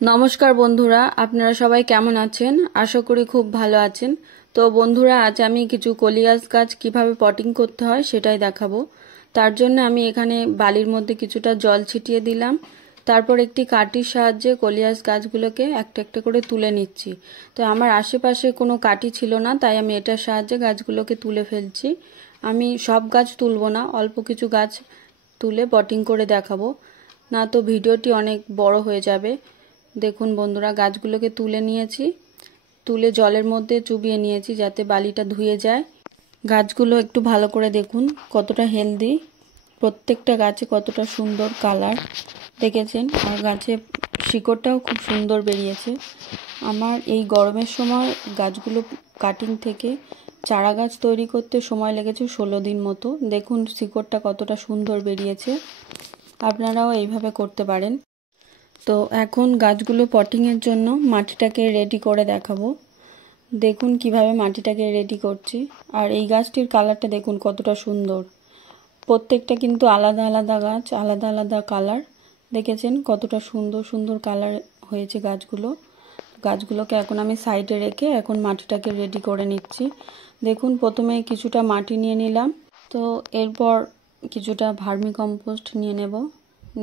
নমস্কার বন্ধুরা, আপনারা সবাই কেমন আছেন? আশা করি খুব ভালো আছেন। তো বন্ধুরা, আজ আমি কিছু কলিয়াস গাছ কিভাবে পটিং করতে হয় সেটাই দেখাবো। তার জন্য আমি এখানে বালির মধ্যে কিছুটা জল ছিটিয়ে দিলাম। তারপর একটি কাঠির সাহায্যে কলিয়াস গাছগুলোকে একটা একটা করে তুলে নিচ্ছি। তো আমার আশেপাশে কোনো কাঠি ছিল না, তাই আমি এটার সাহায্যে গাছগুলোকে তুলে ফেলছি। আমি সব গাছ তুলব না, অল্প কিছু গাছ তুলে পটিং করে দেখাবো, না তো ভিডিওটি অনেক বড় হয়ে যাবে। দেখুন বন্ধুরা, গাছগুলোকে তুলে নিয়েছি, তুলে জলের মধ্যে চুবিয়ে নিয়েছি যাতে বালিটা ধুয়ে যায়। গাছগুলো একটু ভালো করে দেখুন কতটা হেলদি, প্রত্যেকটা গাছে কতটা সুন্দর কালার দেখেছেন, আর গাছে শিকড়টাও খুব সুন্দর বেরিয়েছে। আমার এই গরমের সময় গাছগুলো কাটিং থেকে চারা গাছ তৈরি করতে সময় লেগেছে 16 দিন মতো। দেখুন শিকড়টা কতটা সুন্দর বেরিয়েছে, আপনারাও এইভাবে করতে পারেন। তো এখন গাছগুলো পটিংয়ের জন্য মাটিটাকে রেডি করে দেখাবো। দেখুন কিভাবে মাটিটাকে রেডি করছি। আর এই গাছটির কালারটা দেখুন কতটা সুন্দর, প্রত্যেকটা কিন্তু আলাদা আলাদা গাছ, আলাদা আলাদা কালার। দেখেছেন কতটা সুন্দর সুন্দর কালার হয়েছে গাছগুলোকে এখন আমি সাইডে রেখে এখন মাটিটাকে রেডি করে নিচ্ছি। দেখুন প্রথমে কিছুটা মাটি নিয়ে নিলাম, তো এরপর কিছুটা ভার্মি কম্পোস্ট নিয়ে নেব।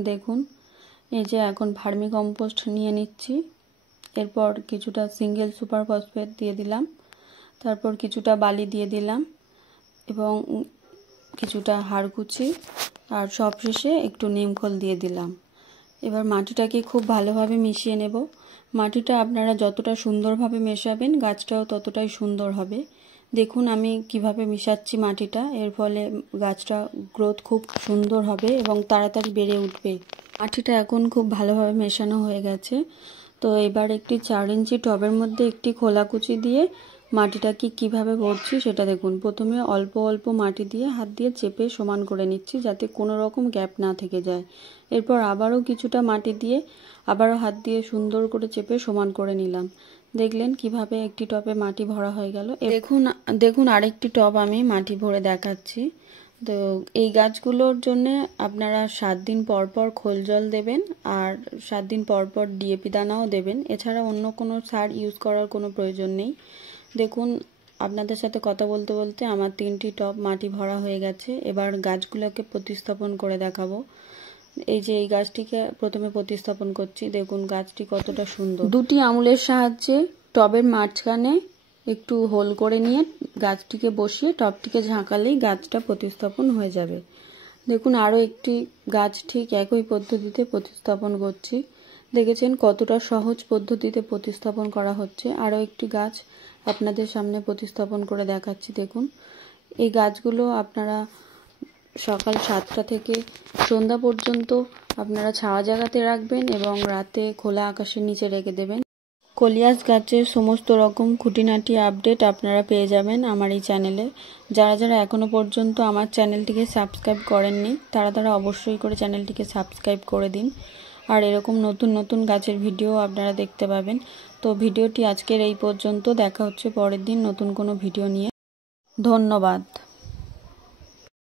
দেখুন এই যে এখন ভার্মি কম্পোস্ট নিয়ে নিচ্ছি। এরপর কিছুটা সিঙ্গেল সুপার ফসফেট দিয়ে দিলাম, তারপর কিছুটা বালি দিয়ে দিলাম এবং কিছুটা হাড়কুচি, আর সবশেষে একটু নিমখোল দিয়ে দিলাম। এবার মাটিটাকে খুব ভালোভাবে মিশিয়ে নেব। মাটিটা আপনারা যতটা সুন্দরভাবে মেশাবেন গাছটাও ততটাই সুন্দর হবে। দেখুন আমি কিভাবে মিশাচ্ছি মাটিটা, এর ফলে গাছটা গ্রোথ খুব সুন্দর হবে এবং তাড়াতাড়ি বেড়ে উঠবে। মাটিটা এখন খুব ভালোভাবে মেশানো হয়ে গেছে। তো এবার একটি 4 ইঞ্চি টবের মধ্যে একটি খোলাকুচি দিয়ে মাটিটাকে কিভাবে ভরছি সেটা দেখুন। প্রথমে অল্প অল্প মাটি দিয়ে হাত দিয়ে চেপে সমান করে নিচ্ছি যাতে কোনো রকম গ্যাপ না থেকে যায়। এরপর আবারও কিছুটা মাটি দিয়ে আবারও হাত দিয়ে সুন্দর করে চেপে সমান করে নিলাম। দেখলেন কিভাবে একটি টবে মাটি ভরা হয়ে গেল। দেখুন আরেকটি টব আমি মাটি ভরে দেখাচ্ছি। তো এই গাছগুলোর জন্য আপনারা 7 দিন পর পর খোল জল দেবেন, আর 7 দিন পর পর ডিএপি দানাও দেবেন। এছাড়া অন্য কোনো সার ইউজ করার কোনো প্রয়োজন নেই। দেখুন আপনাদের সাথে কথা বলতে বলতে আমার 3টি টব মাটি ভরা হয়ে গেছে। এবার গাছগুলোকে প্রতিস্থাপন করে দেখাবো। এই যে এই গাছটিকে প্রথমে প্রতিস্থাপন করছি। দেখুন গাছটি কতটা সুন্দর। 2টি আঙুলের সাহায্যে টবের মাঝখানে একটু হোল করে নিয়ে গাছটিকে বসিয়ে টবটিকে ঝাঁকালেই গাছটা প্রতিস্থাপন হয়ে যাবে। দেখুন আরও একটি গাছ ঠিক একই পদ্ধতিতে প্রতিস্থাপন করছি। দেখেছেন কতটা সহজ পদ্ধতিতে প্রতিস্থাপন করা হচ্ছে। আরও একটি গাছ আপনাদের সামনে প্রতিস্থাপন করে দেখাচ্ছি। দেখুন এই গাছগুলো আপনারা সকাল 7টা থেকে সন্ধ্যা পর্যন্ত আপনারা ছাওয়া জায়গাতে রাখবেন এবং রাতে খোলা আকাশের নিচে রেখে দেবেন। কলিয়াস গাছের সমস্ত রকম খুঁটিনাটি আপডেট আপনারা পেয়ে যাবেন আমার এই চ্যানেলে। যারা যারা এখনও পর্যন্ত আমার চ্যানেলটিকে সাবস্ক্রাইব করেননি তারা অবশ্যই করে চ্যানেলটিকে সাবস্ক্রাইব করে দিন। আর এরকম নতুন নতুন গাছের ভিডিও আপনারা দেখতে পাবেন। তো ভিডিওটি আজকের এই পর্যন্ত, দেখা হচ্ছে পরের দিন নতুন কোনো ভিডিও নিয়ে। ধন্যবাদ।